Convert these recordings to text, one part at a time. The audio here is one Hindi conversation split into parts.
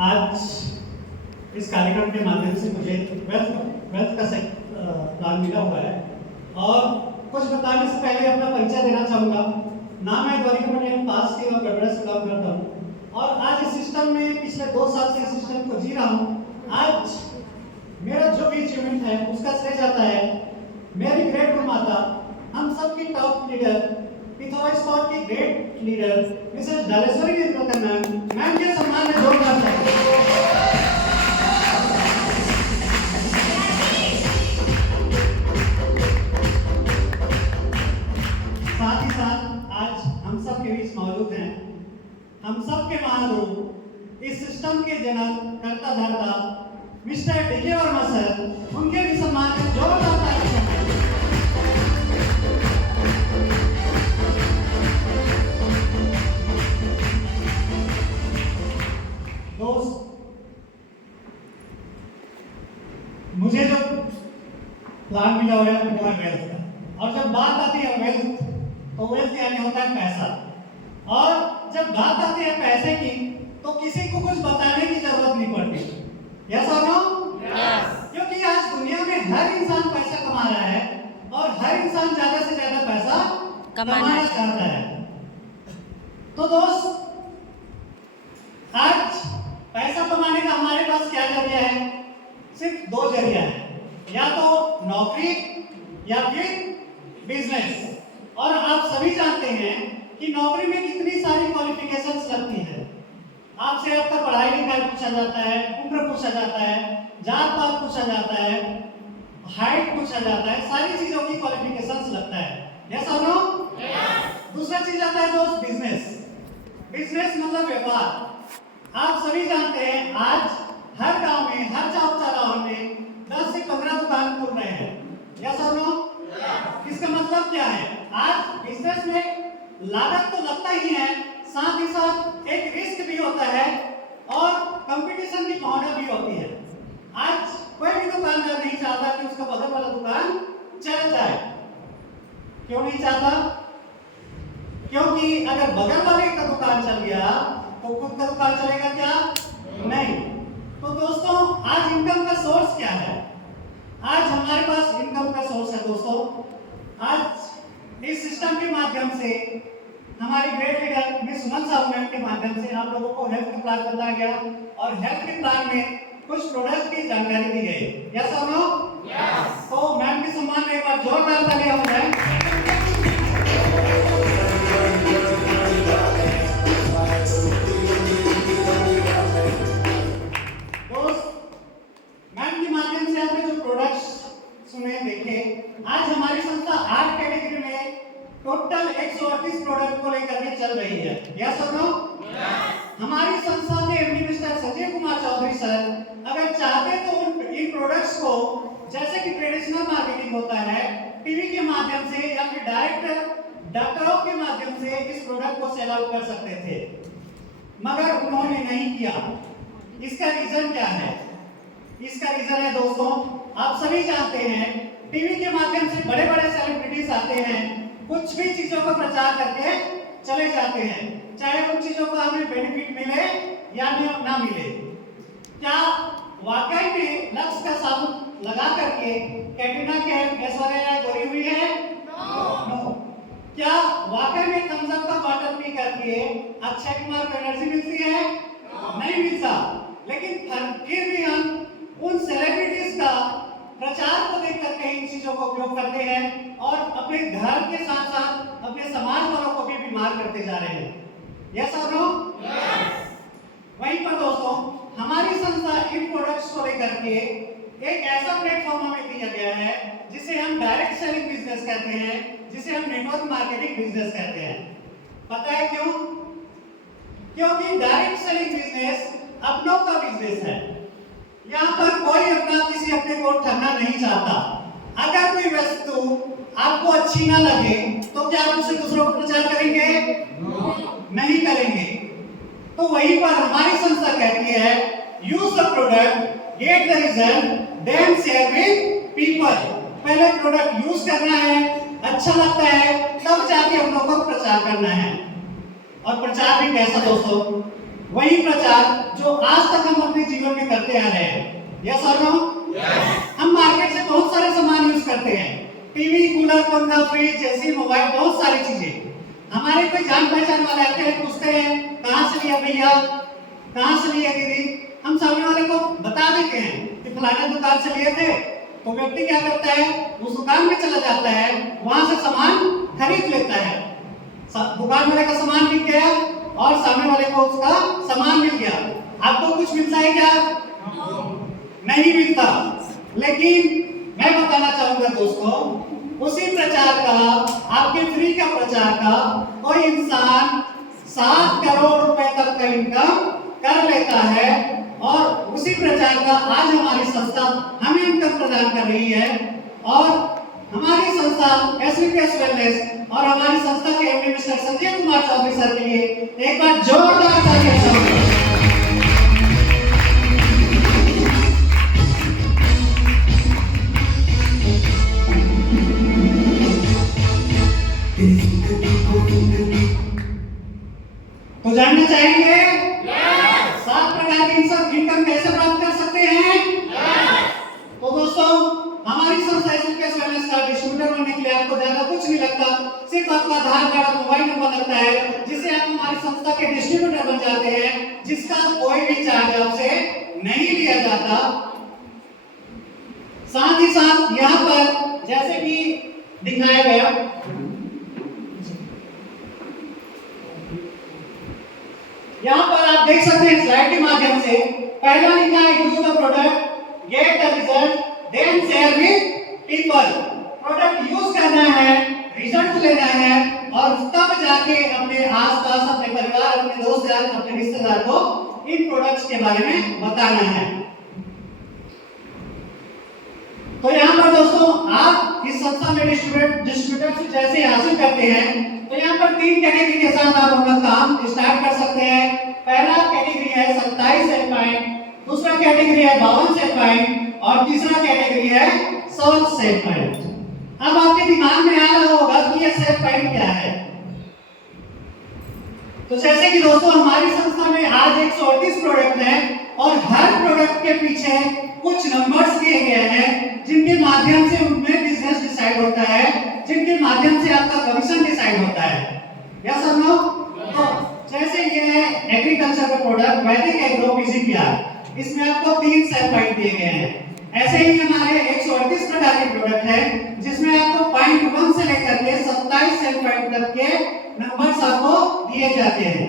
आज इस कार्यक्रम के माध्यम से मुझे वेल्थ का प्लान मिला हुआ है और कुछ बताने से पहले अपना परिचय देना चाहूँगा। नाम है द्वारिका पटेल, पास की और गड़बड़ा से काम करता हूँ और आज इस सिस्टम में पिछले 2 साल से इस सिस्टम को जी रहा हूँ। आज मेरा जो भी अचीवमेंट है उसका श्रेय जाता है मेरी ग्रेट गुरु माता, हम सबकी टॉप लीडर, पिथौरा स्पॉट की great leader Mrs Daleshwari नेत्रकर ma'am के सम्मान में जोरदार तालियां। साथ ही साथ आज हम सब के बीच मौजूद हैं हम सब के महागुरु, इस सिस्टम के जनक कर्ता धर्ता मिस्टर डीके वर्मा सर, उनके भी सम्मान में जोरदार तालियां। मुझे जो प्लान मिला हुआ है वो है वेल्थ का, और जब बात आती है वेल्थ तो वेल्थ यानी होता है पैसा, और जब बात आती है पैसे की तो किसी को कुछ बताने की जरूरत नहीं पड़ती। यस और नो? यस। क्योंकि आज दुनिया में हर इंसान पैसा कमा रहा है और हर इंसान ज्यादा से ज्यादा पैसा कमाना चाहता है। तो दोस्त, आज पैसा कमाने का हमारे पास क्या जरिया है? सिर्फ 2 जरिया है, या तो नौकरी या फिर बिजनेस। और आप सभी जानते हैं कि नौकरी में कितनी सारी क्वालिफिकेशंस लगती है। आपसे आपका पढ़ाई लिखाई पूछा जाता है, उम्र पूछा जाता है, जात पात पूछा जाता है, हाइट पूछा जाता है, सारी चीजों की क्वालिफिकेशंस लगता है। यस और नो? यस। दूसरा चीज आता है दोस्त बिजनेस। बिजनेस मतलब व्यापार। आप सभी जानते हैं आज हर गांव में, हर चौक चौराहों में 10 से 15 दुकान खुल रहे हैं। यस और नो? इसका मतलब क्या है? आज बिजनेस में लागत तो लगता ही है, साथ ही साथ एक रिस्क भी होता है और कंपटीशन की भावना भी होती है। आज कोई भी दुकानदार नहीं चाहता कि उसका बगल वाला दुकान चल जाए। क्यों नहीं चाहता? क्योंकि अगर बगल वाले का दुकान चल गया तो खुद का दुकान चलेगा क्या? नहीं। तो दोस्तों, आज इनकम का सोर्स क्या है? आज हमारे पास इनकम का सोर्स है दोस्तों। आज इस सिस्टम के माध्यम से हमारी ग्रेट लीडर मिस सुमन साहू मैम के माध्यम से आप लोगों को हेल्थ का प्लान बताया गया और हेल्थ के प्लान में कुछ प्रोडक्ट की जानकारी दी गई। यस और नो? यस। तो मैम के सम्मान में एक बार जोरदार तालियां हो जाए। मैम के माध्यम से आपने जो प्रोडक्ट्स सुने, देखे, आज हमारी संस्था 8 कैटेगरी में टोटल 138 प्रोडक्ट को लेकर के चल रही है। यस और नो? यस। हमारी संस्था के MD mister Sanjay Kumar Chaudhary sir अगर चाहते तो इन प्रोडक्ट्स को, जैसे कि ट्रेडिशनल मार्केटिंग होता है, टीवी के माध्यम से या फिर डायरेक्ट डॉक्टरों के माध्यम से इस प्रोडक्ट को सेल आउट कर सकते थे, मगर उन्होंने नहीं किया। इसका रीजन क्या है? इसका रीजन है दोस्तों, आप सभी जानते हैं टीवी के माध्यम से बड़े बड़े सेलिब्रिटीज आते हैं, कुछ भी चीजों का प्रचार करके चले जाते हैं, चाहे उन चीजों का हमें बेनिफिट मिले या ना मिले। क्या वाकई में लक्स का साबुन लगा करके कैटरीना कैफ, ऐश्वर्या राय गोरी हुई है? नो। क्या वाकई में थम्स अप का बॉटल पी करके अक्षय कुमार को एनर्जी मिलती है? नहीं मिलता। लेकिन फिर भी हम उन सेलिब्रिटीज का प्रचार को देख करके इन चीजों को उपयोग करते हैं और अपने घर के साथ साथ अपने समाज वालों को भी बीमार करते जा रहे हैं। यस और नो? यस। वहीं पर दोस्तों, हमारी संस्था इन प्रोडक्ट्स को लेकर के एक ऐसा प्लेटफॉर्म हमें दिया गया है जिसे हम डायरेक्ट सेलिंग बिजनेस कहते हैं, जिसे हम नेटवर्क मार्केटिंग बिजनेस कहते हैं। पता है क्यों? क्योंकि डायरेक्ट सेलिंग बिजनेस अपनों का बिजनेस है। यहाँ पर कोई किसी अपने को ठगना नहीं चाहता। अगर कोई वस्तु आपको अच्छी ना लगे तो क्या आप उसे दूसरों को प्रचार करेंगे? नहीं करेंगे। तो वहीं पर हमारी संस्था कहती है, use the product, get the result, then share with people. पहले प्रोडक्ट यूज करना है, अच्छा लगता है, तब जाके हम लोगों को प्रचार करना है। और प्रचार भी कैसा दोस्तों? वही प्रचार जो आज तक हम अपने जीवन में करते आ रहे हैं। यस और नो? हम मार्केट से बहुत सारे सामान यूज करते हैं, टीवी, कूलर, पंखा, फ्रिज, एसी, मोबाइल, बहुत सारी चीजें। हमारे कोई जान पहचान वाले आते हैं, पूछते हैं कहाँ से लिया भैया, कहाँ से लिया दीदी, हम सामने वाले को बता देते हैं कि फलाने दुकान से लिए थे। तो व्यक्ति क्या करता है, उस दुकान में चला जाता है, वहां से सामान खरीद लेता है। दुकान वाले का सामान बिक गया और सामने वाले को उसका सामान मिल गया। आपको कुछ मिलता है क्या? नहीं मिलता। लेकिन मैं बताना चाहूंगा दोस्तों, उसी प्रचार का, आपके फ्री का प्रचार का कोई इंसान 7 करोड़ रुपए तक का इनकम कर लेता है, और उसी प्रचार का आज हमारी संस्था हमें इनकम प्रदान कर रही है। और हमारी संस्था एसवीपीएस वेलनेस और हमारी संस्था के MD mister Sanjay Kumar Chaudhary sir के लिए एक बार जोरदार तालियां चाहिए। तो जानना चाहेंगे 7 प्रकार की इनकम कैसे प्राप्त कर सकते हैं? तो दोस्तों, हमारी संस्था एसवीपीएस वेलनेस का डिस्ट्रीब्यूटर बनने के लिए आपको ज्यादा कुछ नहीं लगता, सिर्फ आपका आधार कार्ड और मोबाइल नंबर लगता है, जिससे आप हमारी संस्था के डिस्ट्रीब्यूटर बन जाते हैं, जिसका कोई भी चार्ज आपसे नहीं लिया जाता। साथ ही साथ यहाँ पर जैसे कि दिखाया गया, यहाँ पर आप देख सकते हैं स्लाइड के माध्यम से, पहला लिखा है use the product, get the result, then share with people. Product use करना है, रिजल्ट लेना है, और तब जाके अपने आसपास, अपने परिवार, अपने दोस्त यार, अपने रिश्तेदार को इन प्रोडक्ट्स के बारे में बताना है। तो यहाँ पर दोस्तों, आप इस संस्था में डिस्ट्रीब्यूटर जैसे हासिल करते हैं, तो यहाँ पर 3 कैटेगरी के साथ आप अपना काम स्टार्ट कर सकते हैं। पहला कैटेगरी है 27 सेल पॉइंट, दूसरा कैटेगरी है 52 सेल पॉइंट, और तीसरा कैटेगरी है 100 सेल पॉइंट। अब आपके दिमाग में आ रहा होगा कि ये सेल पॉइंट क्या है। तो जैसे कि दोस्तों, हमारी संस्था में आज 138 प्रोडक्ट हैं, और हर प्रोडक्ट के पीछे कुछ नंबर्स दिए गए हैं, जिनके माध्यम से उनमें बिजनेस डिसाइड होता है, जिनके माध्यम से आपका कमीशन डिसाइड होता है। यस और नो? तो जैसे ये है एग्रीकल्चर का प्रोडक्ट वैदिक एग्रो पीजीपीआर, इसमें आपको 3 सेल पॉइंट दिए गए हैं। ऐसे ही हमारे 138 प्रकार के प्रोडक्ट हैं, जिसमें आपको पॉइंट 1 से लेकर के 27 सेल पॉइंट तक के नंबर्स आपको दिए जाते हैं।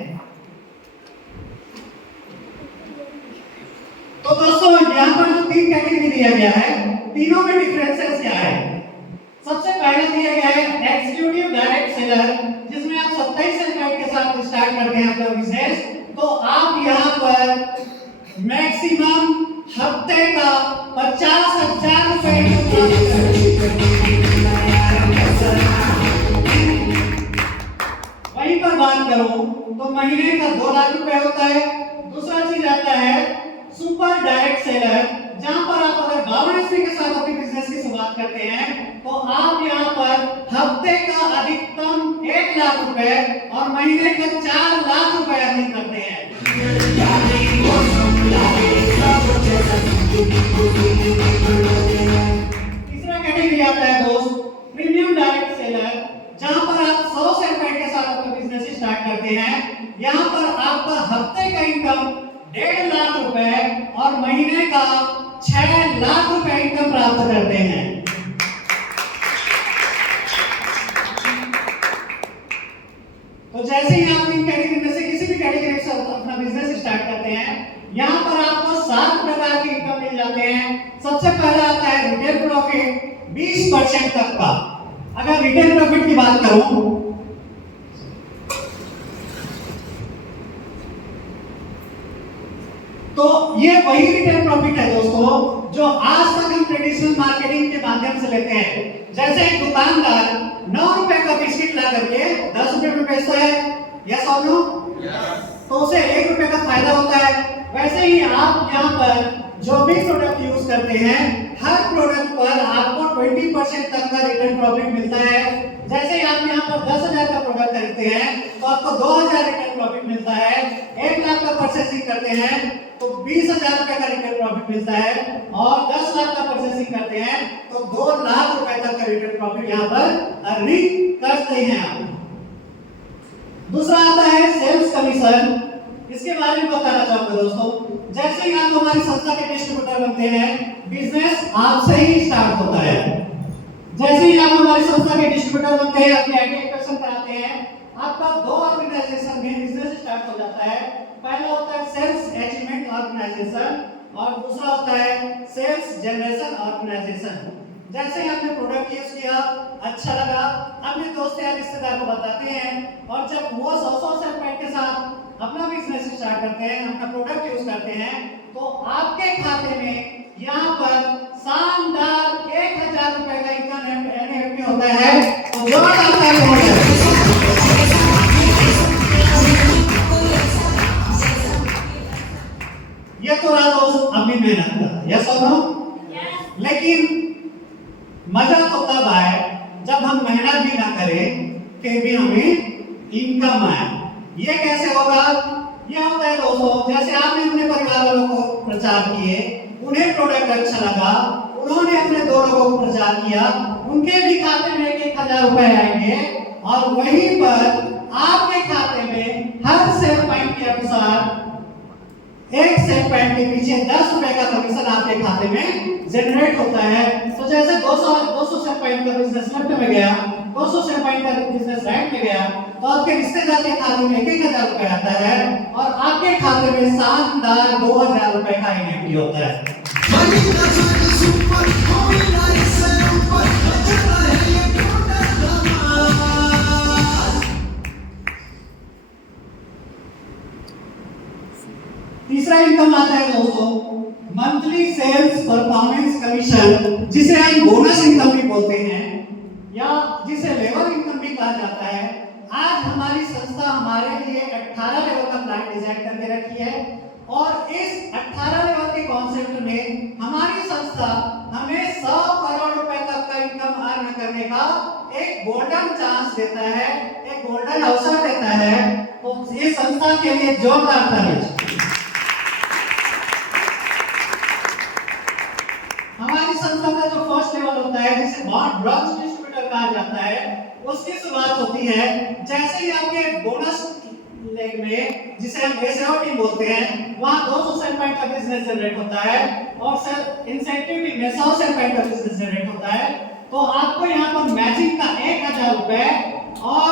तो दोस्तों, यहाँ पर जो 3 कैटेगरी दिया गया है, तीनों में डिफरेंसेस क्या है? सबसे पहले दिया गया है एक्जीक्यूटिव डायरेक्ट सेलर, जिसमें आप 27 सेल पॉइंट के साथ स्टार्ट करते हैं अपना बिजनेस। तो आप यहाँ पर मैक्सिमम हफ्ते का 50,000 रुपए वहीं पर बात करूं तो महीने का 2 लाख रुपए होता है। दूसरा चीज आता है सुपर डायरेक्ट सेलर, जहां पर आप अगर 52 एसपी के साथ अपने बिजनेस की शुरुआत करते हैं, तो आप यहाँ पर हफ्ते का अधिकतम 1 लाख रुपए और महीने का 4 लाख रुपए अर्निंग करते हैं। तीसरा कैटेगरी आता है दोस्त प्रीमियम डायरेक्ट सेलर, जहां पर आप 100 सेल पॉइंट के साथ अपना बिजनेस स्टार्ट करते हैं। यहाँ पर आपका हफ्ते का इनकम 1.5 लाख रुपए और महीने का 6 लाख रुपए इनकम प्राप्त करते हैं। तो जैसे ही आप इन कैटेगरी में से किसी भी कैटेगरी से अपना बिजनेस स्टार्ट करते हैं, यहाँ पर आपको 7 प्रकार की इनकम मिल जाते हैं। सबसे पहला आता है रिटेल प्रॉफिट 20% तक का। अगर रिटेल प्रॉफिट की बात करूं तो ये वही रिटेल प्रॉफिट है दोस्तों, जो आज तक हम ट्रेडिशनल मार्केटिंग के माध्यम से लेते हैं। जैसे एक दुकानदार 9 रुपए का बिस्किट ला करके 10 रुपए में बेचता है, यस और नो? तो उसे 1 रुपए का फायदा होता है। वैसे ही आप आप यहाँ पर जो भी प्रोडक्ट यूज करते हैं, हर प्रोडक्ट पर आपको 20% तक का रिटर्न प्रॉफिट मिलता है। जैसे ही आप यहाँ पर 10,000 का प्रोडक्ट खरीदते हैं तो आपको 2,000 रिटर्न प्रॉफिट मिलता है। 1 लाख का परचेसिंग करते हैं तो 20,000 रुपए का रिटर्न प्रॉफिट मिलता है, और 10 लाख का परचेसिंग करते हैं तो 2 लाख रुपए तक का रिटर्न प्रॉफिट यहाँ पर अर्निंग करते हैं आप। दूसरा आता है सेल्स कमीशन। इसके बारे में बताना चाहूंगा दोस्तों। जैसे ही आप हमारी संस्था के डिस्ट्रीब्यूटर बनते हैं, बिजनेस आपसे ही स्टार्ट होता है। जैसे ही आप हमारी संस्था के डिस्ट्रीब्यूटर बनते हैं, अपने एग्रीकल्चर कराते हैं, आपका 2 ऑर्गेनाइजेशन में बिजनेस स्टार्ट हो जाता है। पहला होता है सेल्स अचीवमेंट ऑर्गेनाइजेशन और दूसरा होता है सेल्स जनरेशन ऑर्गेनाइजेशन। जैसे ही आपने प्रोडक्ट यूज किया, अच्छा लगा, अपने दोस्त या रिश्तेदार को बताते हैं, और जब वो 100 सेल पॉइंट के साथ अपना बिजनेस स्टार्ट करते हैं, अपना प्रोडक्ट यूज करते हैं, तो आपके खाते में यहाँ पर शानदार 1,000 रुपए का इनकम एनएफटी होता है। तो जोरदार ताली हो जाए। ये तो रहा दोस्त अपनी मेहनत का, यस और नो? लेकिन मजा तो तब आए जब हम मेहनत भी ना करें फिर भी हमें इनकम आए। ये कैसे होगा? ये होता है दोस्तों, जैसे आपने अपने परिवार वालों को प्रचार किए, उन्हें प्रोडक्ट अच्छा लगा, उन्होंने अपने 2 लोगों को प्रचार किया, उनके भी खाते में 1,000 रुपए आएंगे, और वहीं पर आपके खाते में हर सेल पॉइंट के अनुसार 1 सेल पॉइंट के पीछे 10 रुपए का कमीशन आपके खाते में जनरेट होता है। तो जैसे 200 सेल पॉइंट का बिजनेस लेफ्ट में गया, 200 सेल पॉइंट का बिजनेस राइट में गया, तो आपके रिश्तेदार के खाते में 1,000 रुपए आता है, और आपके खाते में शानदार 2,000 रुपए का एनएफटी होता है। तीसरा इनकम आता है दोस्तों मंथली सेल्स परफॉर्मेंस कमीशन, जिसे हम बोनस इनकम भी बोलते हैं, या जिसे लेवल इनकम भी कहा जाता है। आज हमारी संस्था हमारे लिए 18 लेवल का प्लान डिजाइन करके रखी है, और इस 18 लेवल के कॉन्सेप्ट में हमारी संस्था हमें 100 करोड़ रुपए तक का इनकम अर्न करने का एक गोल्डन चांस देता है, एक गोल्डन अवसर देता है। तो इस संस्था के लिए जोरदार ताली। हमारी संस्था का जो फर्स्ट लेवल होता है, जिसे ब्रॉन्ज डिस्ट्रीब्यूटर कहा जाता है, उसकी शुरुआत होती है जैसे ही आपके बोनस लेग में, जिसे हम एसओटी बोलते हैं, वहां 200 सेल पॉइंट का बिजनेस जनरेट होता है, और सर इंसेंटिव टीम में 100 सेल पॉइंट का बिजनेस जनरेट होता है। तो आपको यहाँ पर मैचिंग का 1,000 रुपए, और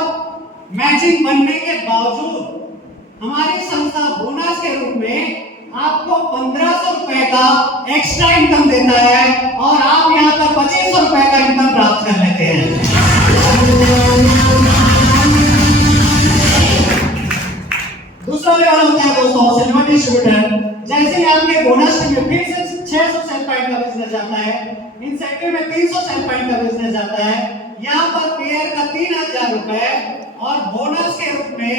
मैचिंग बनने के बावजूद हमारी संस्था बोनस के रूप में आपको 1,500 रुपए का एक्स्ट्रा इनकम देता है, और आप यहाँ पर 2,500 रुपए का इनकम प्राप्त कर लेते हैं। दूसरा लेवल होता है दोस्तों सिल्वर डिस्ट्रीब्यूटर। जैसे ही आपके बोनस में फिर से 600 सेल पॉइंट का बिजनेस जाता है, इंसेंटिव में 300 सेल पॉइंट का बिजनेस जाता है, यहाँ पर पेयर का 3,000 रुपए, और बोनस के रूप में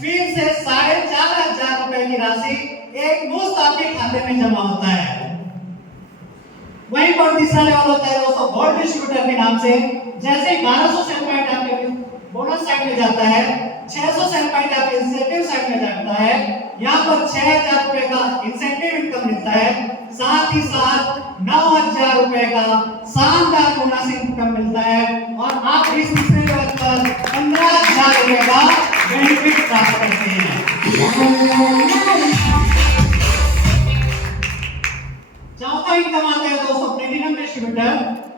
फिर से 4,500 रुपए की राशि एक मुश्त आपके खाते में जमा होता है। वहीं पर तीसरा लेवल होता है दोस्तों गोल्ड डिस्ट्रीब्यूटर के नाम से। जैसे 1200 सेल पॉइंट आपके बोनस साइड में जाता है, 600 सेल पॉइंट आपके इंसेंटिव साइड में जाता है, यहाँ पर 6,000 रुपए का इंसेंटिव इनकम मिलता है, साथ ही साथ 9,000 रुपए का शानदार बोनस इनकम मिलता है, और आप इस तीसरे लेवल पर 15,000 रुपए का बेनिफिट प्राप्त करते हैं। चौथा इनकम आता है दोस्तों प्लेटिनम डिस्ट्रीब्यूटर,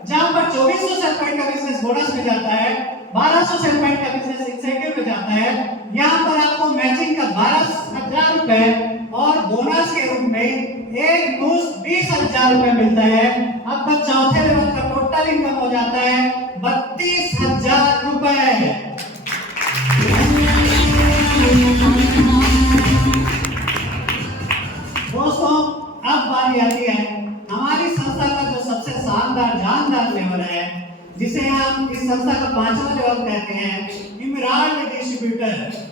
जहां पर 2400 सेल पॉइंट का बिजनेस बोनस में जाता है, 1200 सेल पॉइंट का बिजनेस इंसेंटिव में जाता है, यहाँ पर आपको मैचिंग का 12,000 रुपए और बोनस के रूप में एक मुश्त 20,000 रुपए मिलता है। आपका चौथे लेवल का टोटल इनकम हो जाता है 32,000 रुपए। दोस्तों अब बारी आती है हमारी संस्था का जो सबसे शानदार जानदार लेवल है, जिसे हम इस संस्था का 5वां लेवल कहते हैं, इमराल्ड डिस्ट्रीब्यूटर।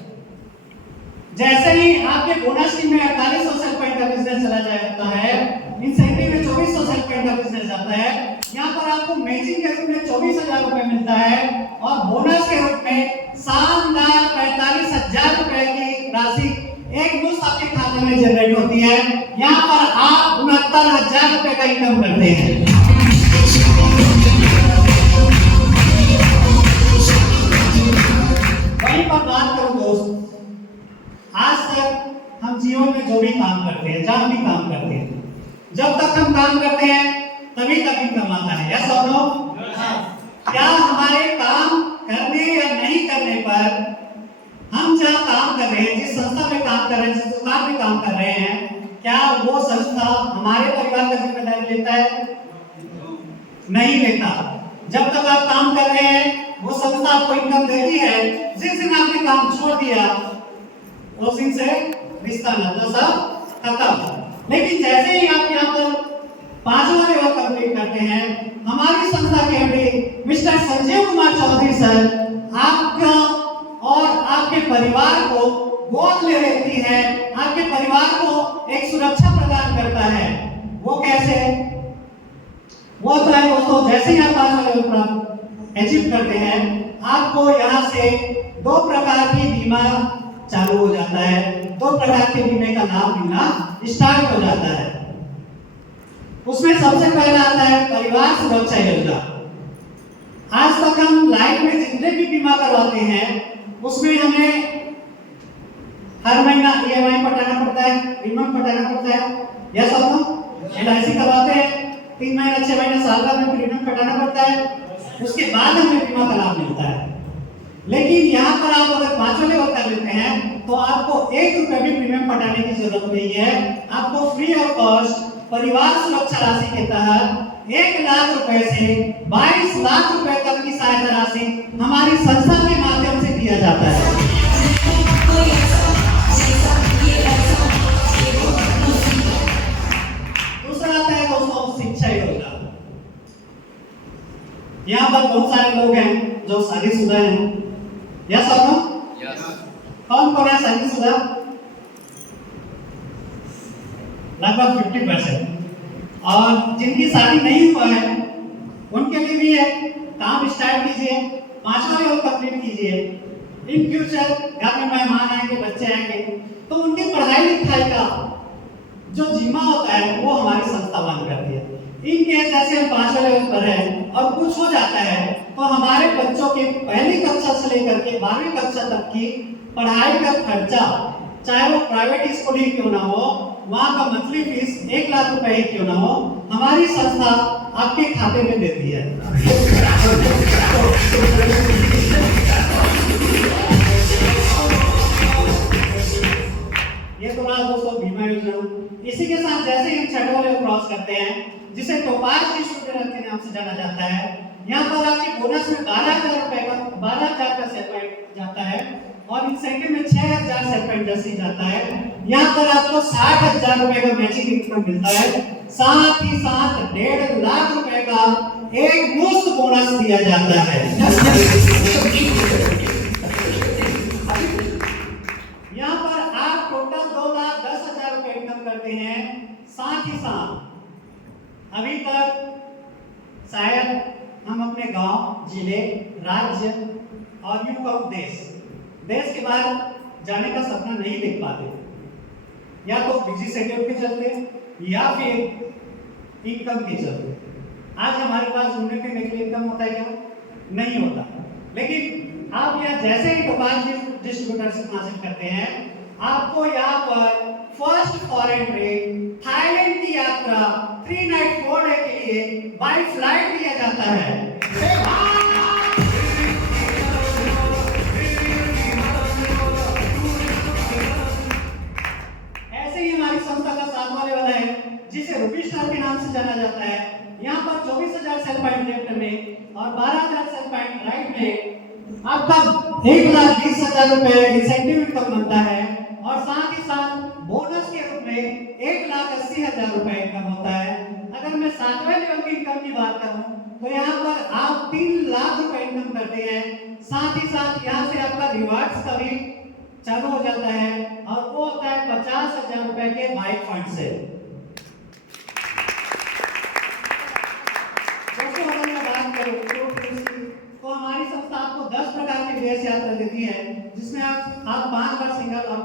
जैसे ही आपके बोनस टीम में 4800 सेल पॉइंट का बिजनेस चला जाए सेकंड का बिजनेस जाता है। यहाँ पर आपको मैचिंग के रूप में 24,000 रुपए मिलता है और बोनस के रूप में शानदार 45,000 रुपए की राशि एक मुश्त आपके खाते में जनरेट होती है। यहाँ पर आप 69,000 रुपए का इनकम करते हैं। वहीं पर बात करूं दोस्त, आज तक हम जीवन में जो भी काम करते हैं, जहां भी काम करते हैं, जब तक हम काम करते हैं तभी तक इनकम आता है। यस और नो? क्या हमारे काम करने या नहीं करने पर, हम जहाँ काम कर रहे हैं, जिस संस्था में काम कर रहे हैं, जिस दुकान में काम कर रहे हैं, क्या वो संस्था हमारे परिवार का जिम्मेदारी लेता है? नहीं लेता। जब तक आप काम कर रहे हैं वो संस्था आपको इनकम देती है। जिस दिन आपने काम छोड़ दिया उस दिन से रिश्ता नाता सब खत्म। लेकिन जैसे ही आप यहाँ पर 5वां लेवल कंप्लीट करते हैं, हमारी संस्था के MD mister Sanjeev Kumar Chaudhary sir आपका और आपके परिवार को गोद ले लेती है, आपके परिवार को एक सुरक्षा प्रदान करता है। वो कैसे? वो तो है दोस्तों, जैसे ही आप 5वां लेवल पर अचीव करते हैं, आपको यहाँ से 2 प्रकार की बीमा चालू हो जाता है। 2 प्रकार के बीमे का लाभ मिलना स्टार्ट हो जाता है। उसमें सबसे पहला आता है परिवार सुरक्षा योजना। आज तक हम लाइफ में जितने भी बीमा करवाते हैं उसमें हमें हर महीना ईएमआई पटाना पड़ता है, प्रीमियम पटाना पड़ता है। यह सब लोग एलआईसी करवाते हैं, 3 महीना 6 महीना साल का में प्रीमियम पटाना पड़ता है, उसके बाद हमें बीमा का लाभ मिलता है। लेकिन यहाँ पर आप अगर 5वां लेवल कर लेते हैं तो आपको 1 रुपए भी प्रीमियम पटाने की जरूरत नहीं है। आपको फ्री ऑफ कॉस्ट परिवार सुरक्षा राशि के तहत 1 लाख रुपए से 22 लाख रुपए तक की सहायता राशि हमारी संस्था के माध्यम से दिया जाता है। दूसरा आता है दोस्तों शिक्षा योजना। यहाँ पर बहुत सारे लोग हैं जो शादीशुदा हैं। यस और नो? यस। कौन कौन है शादीशुदा? लगभग 50%। और जिनकी शादी नहीं हुआ है उनके लिए भी है, काम स्टार्ट कीजिए, 5वां लेवल कंप्लीट कीजिए। इन फ्यूचर घर में मेहमान आएंगे, बच्चे आएंगे, तो उनकी पढ़ाई लिखाई का जो जिम्मा होता है वो हमारी संस्था वहन करती है। इन केस ऐसे हम 5वें लेवल पर हैं और कुछ हो जाता है तो हमारे बच्चों के पहली कक्षा से लेकर के 12वीं कक्षा तक की पढ़ाई का खर्चा, चाहे वो प्राइवेट स्कूल ही क्यों ना हो, वहाँ का मंथली फीस 1 लाख रुपए ही क्यों ना हो, हमारी संस्था आपके खाते में देती है। ये तो रहा दोस्तों बीमा योजना। इसी के साथ जैसे ही हम 6वां लेवल क्रॉस करते हैं, जिसे टोपाज डिस्ट्रीब्यूटर के नाम से जाना जाता है, यहाँ पर आपके बोनस में 12,000 का सेटमेंट जाता है और इंसेंटिव में 6,000 सेटमेंट जैसे जाता है। यहाँ पर आपको 60,000 रुपए का मैचिंग इनकम मिलता है, साथ ही साथ 1.5 लाख रुपए का एक मुफ्त बोनस दिया जाता है। यहाँ पर आप टोटल 2,10,000 रुपए इनकम करते हैं। साथ ही साथ अभी तक शायद हम अपने गांव, जिले, राज्य और यूं कहूं देश के बाहर जाने का सपना नहीं देख पाते, या तो बिजी शेड्यूल के चलते या फिर इनकम के चलते। आज हमारे पास घूमने फिरने के लिए इनकम होता है क्या? नहीं होता। लेकिन आप यहाँ जैसे ही टोपाज डिस्ट्रीब्यूटरशिप हासिल करते हैं, आपको यहाँ पर फर्स्ट फॉरेन ट्रिप थाईलैंड की यात्रा 3 नाइट 4 डे के लिए बाय फ्लाइट दिया जाता है। ऐसे ही हमारी संस्था का 7वां लेवल है, जिसे रूबी स्टार के नाम से जाना जाता है। यहाँ पर 24,000 सेल पॉइंट लेफ्ट में और 12,000 सेल पॉइंट राइट में आपका 1,20,000 रुपए इंसेंटिव इनकम बनता है और साथ ही साथ बोनस के रूप में 1,80,000 रुपए इनकम होता है। अगर मैं 7वें लेवल की इनकम की बात करूं तो यहाँ पर आप 3 लाख रुपए इनकम करते हैं। साथ ही साथ यहाँ से आपका रिवार्ड्स का भी चालू हो जाता है और वो होता है 50,000 रुपए के बाइक फंड से।